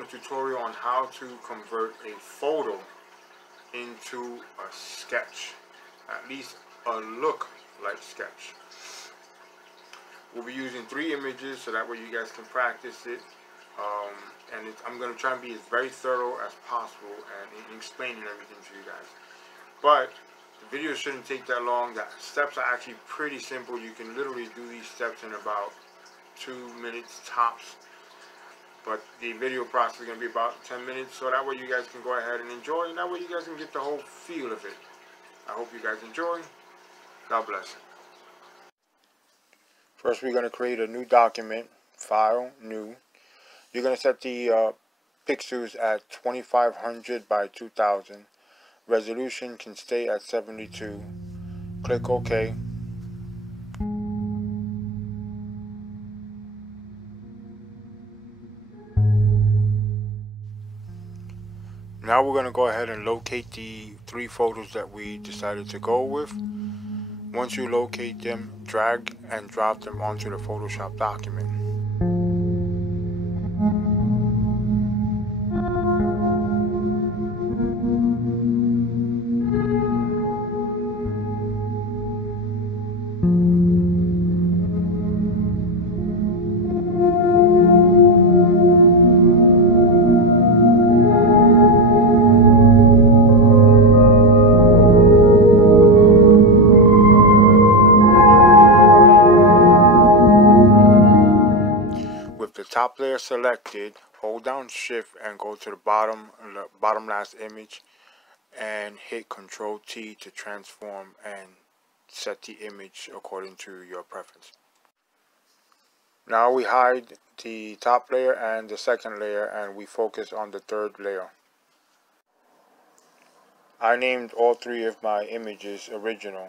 doing a tutorial on how to convert a photo into a sketch, at least a look like sketch. We'll be using 3 images so that way you guys can practice it. I'm going to try and be as very thorough as possible and in explaining everything to you guys. But the video shouldn't take that long. The steps are actually pretty simple. You can literally do these steps in about 2 minutes tops. But the video process is going to be about 10 minutes, so that way you guys can go ahead and enjoy, and that way you guys can get the whole feel of it. I hope you guys enjoy. God bless. First, we're going to create a new document, file, new. You're going to set the pixels at 2500 by 2000. Resolution can stay at 72. Click OK. Now we're going to go ahead and locate the 3 photos that we decided to go with. Once you locate them, drag and drop them onto the Photoshop document. Top layer selected, hold down shift and go to the bottom last image and hit Control T to transform and set the image according to your preference. Now we hide the top layer and the second layer and we focus on the 3rd layer. I named all 3 of my images original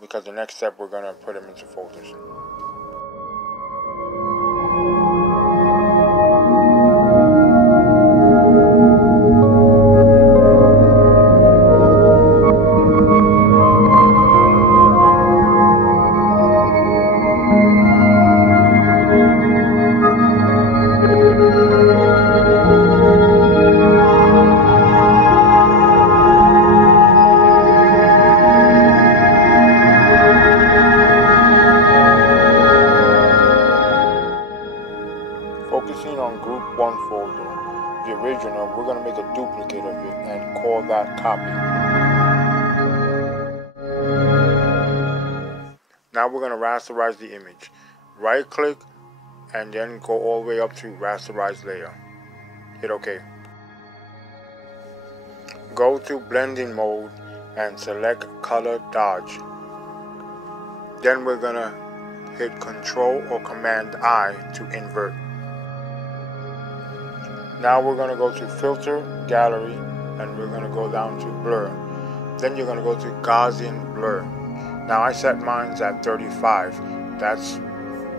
because the next step we're going to put them into folders. Focusing on group 1 folder, the original, we're going to make a duplicate of it and call that copy. Now we're going to rasterize the image. Right click and then go all the way up to rasterize layer. Hit OK. Go to blending mode and select color dodge. Then we're going to hit Control or Command I to invert. Now we're going to go to Filter, Gallery, and we're going to go down to Blur. Then you're going to go to Gaussian Blur. Now I set mine at 35. That's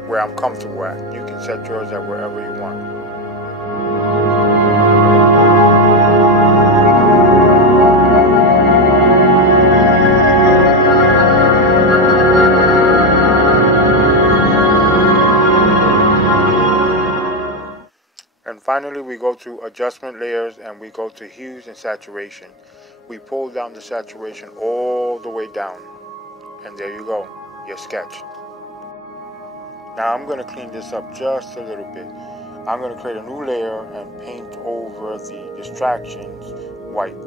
where I'm comfortable at. You can set yours at wherever you want. And finally we go to adjustment layers and we go to hues and saturation. We pull down the saturation all the way down. And there you go, your sketch. Now I'm going to clean this up just a little bit. I'm going to create a new layer and paint over the distractions white.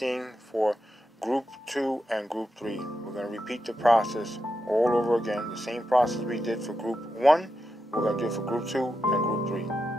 thing for group 2 and group 3. We're going to repeat the process all over again. The same process we did for group 1, we're going to do it for group 2 and group 3.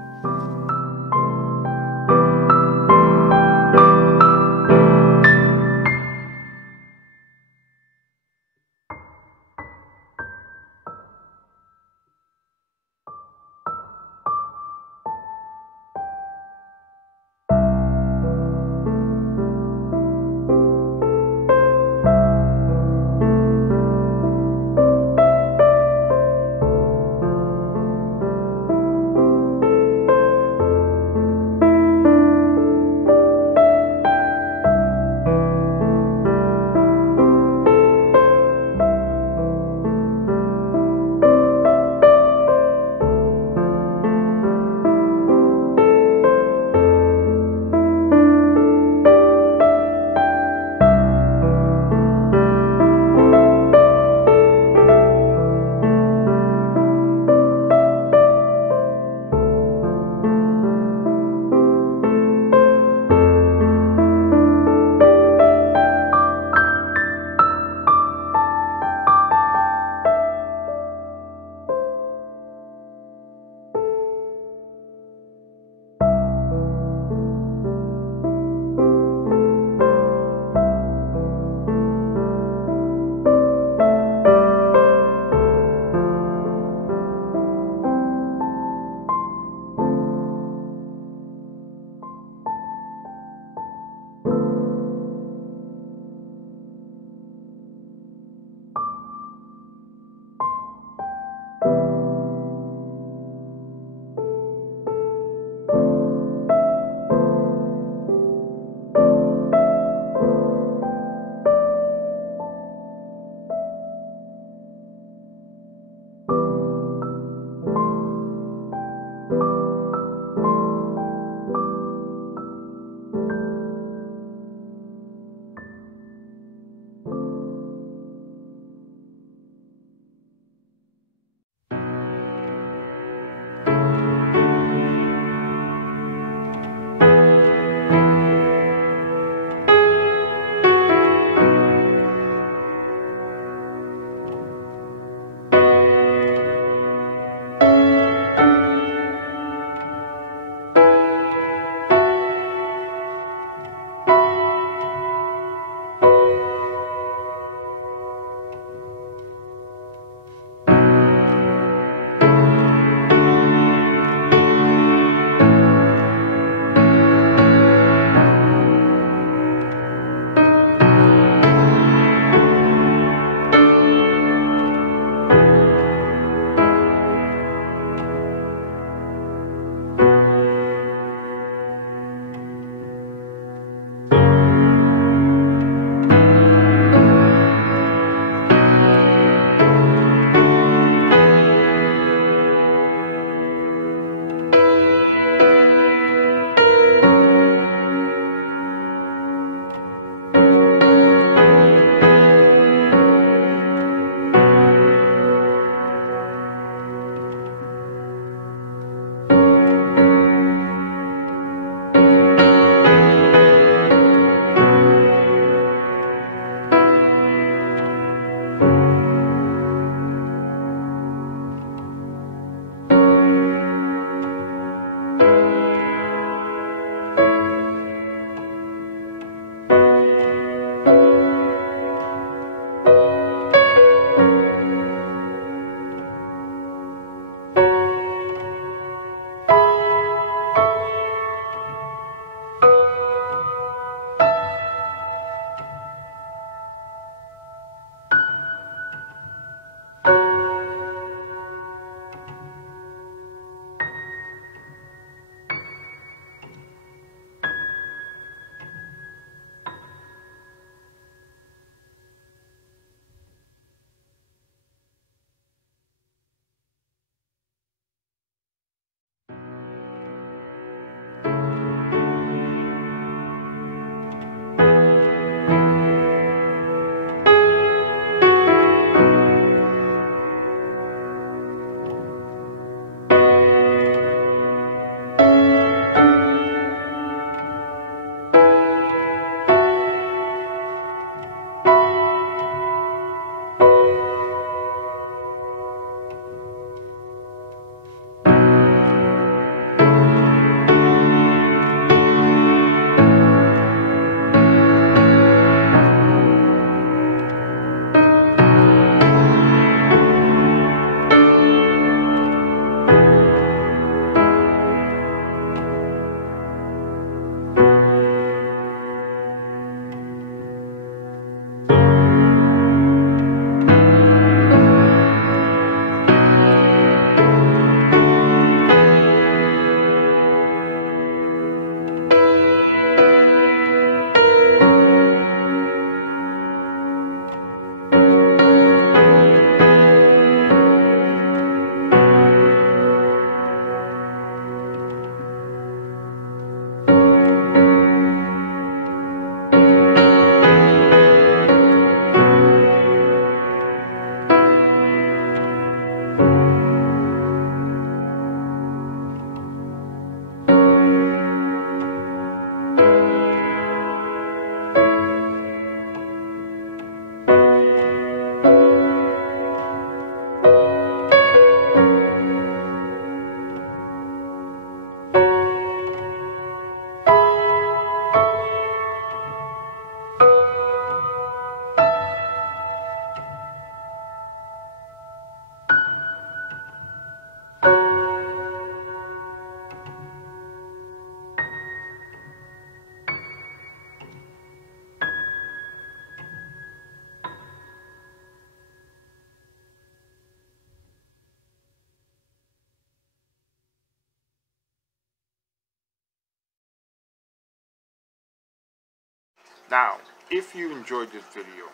Now, if you enjoyed this video,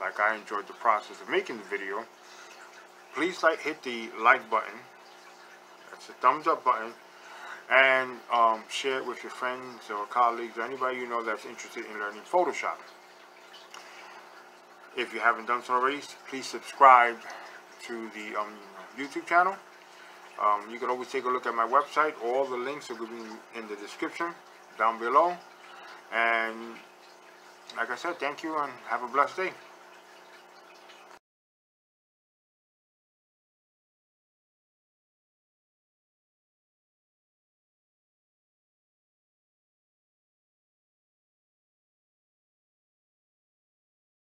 like I enjoyed the process of making the video, please hit the like button. That's the thumbs up button. And share it with your friends or colleagues or anybody you know that's interested in learning Photoshop. If you haven't done so already, please subscribe to the YouTube channel. You can always take a look at my website. All the links are going to be in the description down below. And like I said, thank you and have a blessed day.